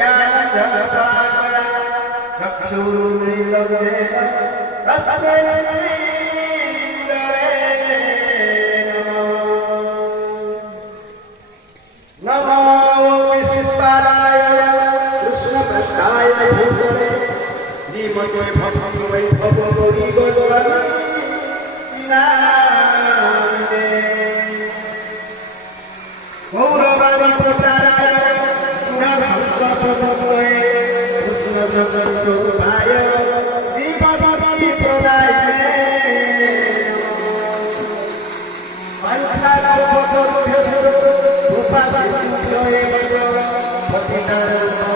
ज्ञानञ्जनशलाकया चक्षुरुन्मीलितं तस्मै श्रीगुरवे नमो। नमो विष्णुपादाय कृष्णपृष्ठाय भूतले श्रीमते भगवद्गीतायै नामे गौरवाणि प्रचाराय गुणधर्मप्रवर्तये कृष्णजगद्गुरुभाय श्रीभक्तिप्रदायिने पञ्चकल्पतरुभ्यो कृपासिन्धुभ्यो एव पतितानां